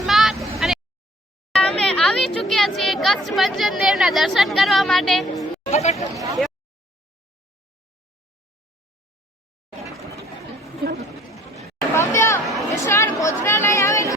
પરમાર અને અમે આવી ચૂક્યા છીએ કચ્છ ભંજન દેવના દર્શન કરવા માટે। ભવ્ય વિશાળ ભોજનાલય આવેલું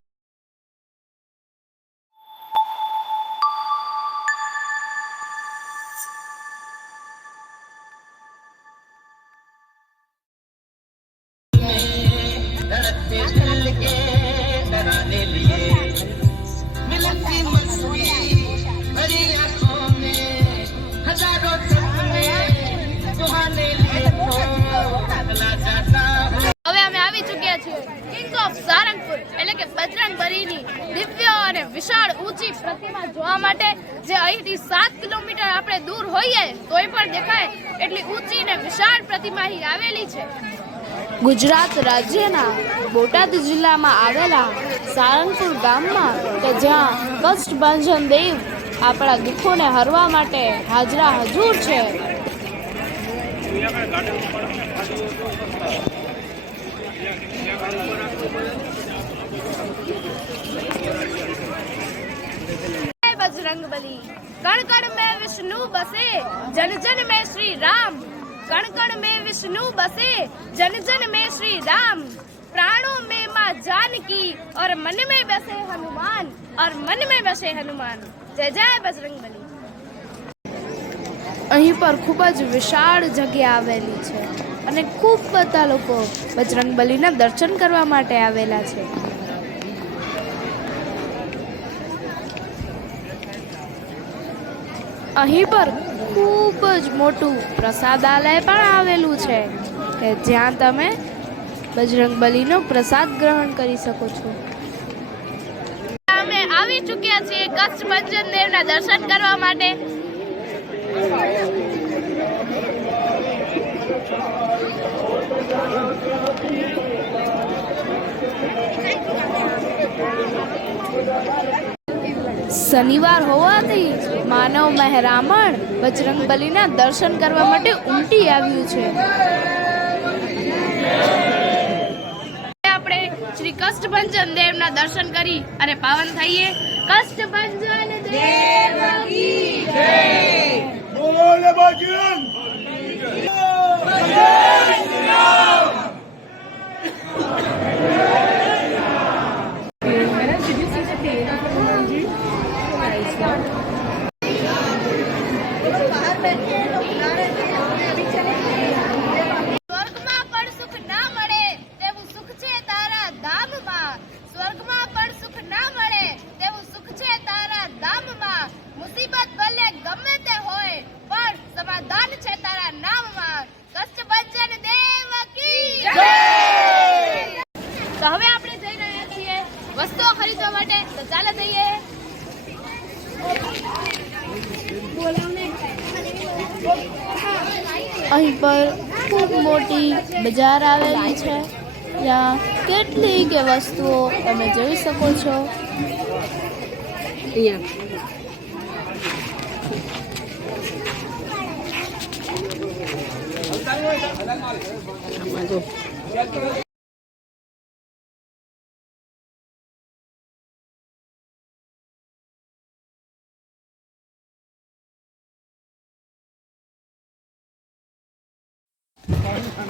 किंग ऑफ सारंगपुर એટલે કે બજરંગબલીની દિવ્ય અને વિશાળ ઊંચી પ્રતિમા જોવા માટે જે અહીંથી 7 કિલોમીટર આપણે દૂર હોઈએ તોય પણ દેખાય એટલી ઊંચી અને વિશાળ પ્રતિમા અહીં આવેલી છે। ગુજરાત રાજ્યના બોટાદ જિલ્લામાં આવેલા સારંગપુર ગામમાં કે જ્યાં કચ્છ ભંજન દેવ આપણા દુઃખોને હરવા માટે હાજરા હજૂર છે। बजरंगबली कण कण में विष्णु बसे जन जन में श्री राम। कण कण में विष्णु बसे जन जन में श्री राम। प्राणों में माँ जानकी और मन में बसे हनुमान और मन में बसे हनुमान। जय जय बजरंगबली। અહીં પર ખૂબ જ વિશાળ જગ્યા આવેલી છે અને ખૂબ બધા લોકો બજરંગબલીના દર્શન કરવા માટે આવેલા છે। અહીં પર ખૂબ જ મોટું પ્રસાદાલય પણ આવેલું છે કે જ્યાં તમે બજરંગબલીનો પ્રસાદ ગ્રહણ કરી શકો છો। અમે આવી ચૂક્યા છીએ કચ્છ ભંજન દેવના દર્શન કરવા માટે। શનિવાર હોવાથી માનવ મહેરામણ બજરંગબલીના દર્શન કરવા માટે ઉમટી આવ્યું છે। આપણે શ્રી કષ્ટભંજન દેવના દર્શન કરી અને પાવન થઈએ। કષ્ટભંજન દેવ કી જય। બોલે બજરંગ સ્વર્ગમાં પણ સુખ ના મળે તેવું સુખ છે તારા ધામમાં। સ્વર્ગમાં પણ સુખ ના મળે તેવું સુખ છે તારા ધામમાં। મુસીબત ભલે ગમે તે હોય પણ સમાધાન છે તારા નામમાં। કષ્ટભંજન દેવ કી જય। તો હવે આપણે જઈ રહ્યા છીએ વસ્તુઓ ખરીદવા માટે, તો ચાલો જઈએ। અહીં પર ખૂબ મોટી બજાર આવેલી છે જ્યાં કેટલીક વસ્તુઓ તમે જોઈ શકો છો।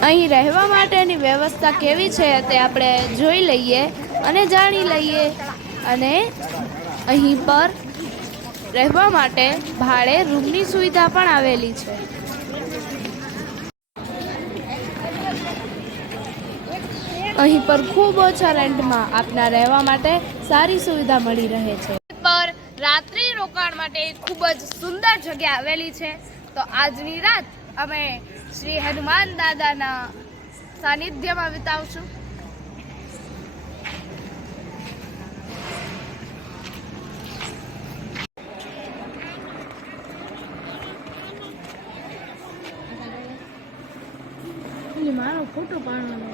અહીં રહેવા માટેની વ્યવસ્થા કેવી છે તે આપણે જોઈ લઈએ અને જાણી લઈએ। અને અહીં પર રહેવા માટે ભાડે રૂમની સુવિધા પણ આવેલી છે। અહીં પર ખૂબ ઓછા રેન્ટમાં આપના રહેવા માટે સારી સુવિધા મળી રહે છે। પર રાત્રિ રોકાણ માટે ખૂબ જ સુંદર જગ્યા આવેલી છે। તો આજની રાત અમે શ્રી હનુમાન દાદાના સાનિધ્યમાં વિતાવશું। મારો ફોટો પાડવાનો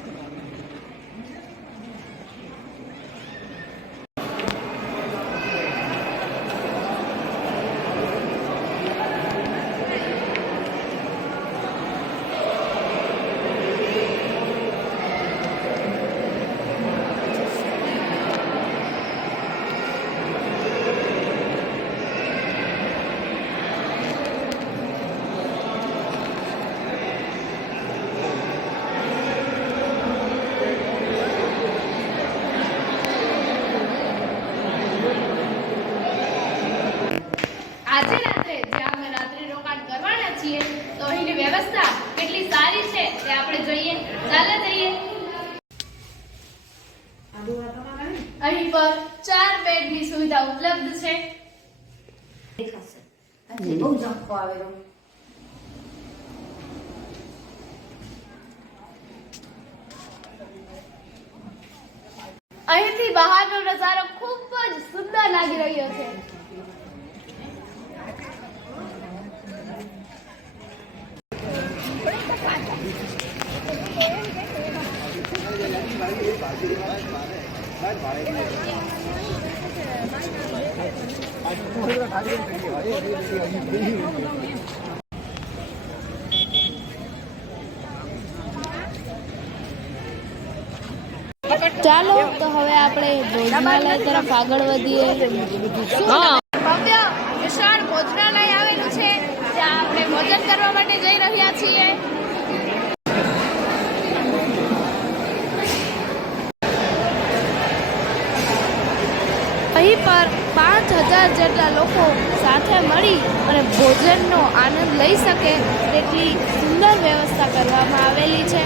અહીં પર 4 બેડની સુવિધા ઉપલબ્ધ છે. બહુ ઝંખો આવેલો. અહીંથી બહારનો નજારો ખૂબ જ સુંદર લાગી રહ્યો છે. ચાલો તો હવે આપણે ભોજનાલય તરફ આગળ વધીએ. ભવ્ય વિશાળ ભોજનાલય આવેલું છે, જ્યાં આપણે ભોજન કરવા માટે જઈ રહ્યા છીએ. અહીં પર 5000 જેટલા લોકો સાથે મળી અને ભોજનનો આનંદ લઈ શકે તેટલી સુંદર વ્યવસ્થા કરવામાં આવેલી છે.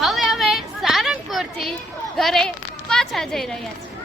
હવે અમે સારંગપુરથી ઘરે પાછા જઈ રહ્યા છીએ.